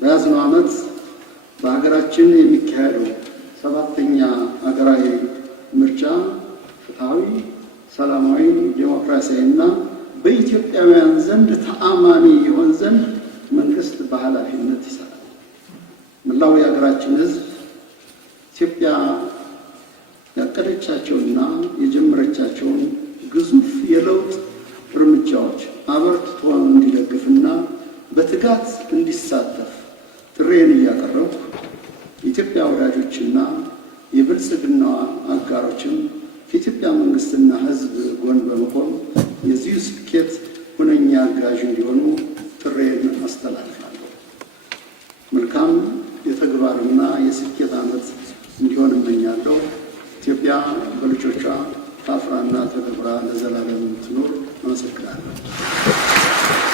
በያዝነው ዓመት በሀገራችን የሚካሄደው 7ኛ ሀገራዊ ምርጫ ፍትሃዊ፣ ሰላማዊ፣ ዴሞክራሲያዊና በኢትዮጵያውያን ዘንድ ተአማኒ ይሆን ዘንድ መንግስት በኃላፊነት ይሰራል። መላው የሀገራችን ሕዝብ ኢትዮጵያ ያቀደቻቸውና የጀመረቻቸውን ግዙፍ የለውጥ እርምጃዎች አበርትቶ እንዲደግፍና በትጋት እንዲሳተፍ ጥሬን እያቀረብኩ የኢትዮጵያ ወዳጆችና የብልጽግና አጋሮችም ከኢትዮጵያ መንግስትና ሕዝብ ጎን በመቆም የዚሁ ስኬት ሁነኛ አጋዥ እንዲሆኑ ጥሬን አስተላልፋለሁ። መልካም የተግባርና የስኬት ዓመት እንዲሆን እመኛለሁ። ኢትዮጵያ በልጆቿ ታፍራና ተከብራ ለዘላለም ትኖር። አመሰግናለሁ።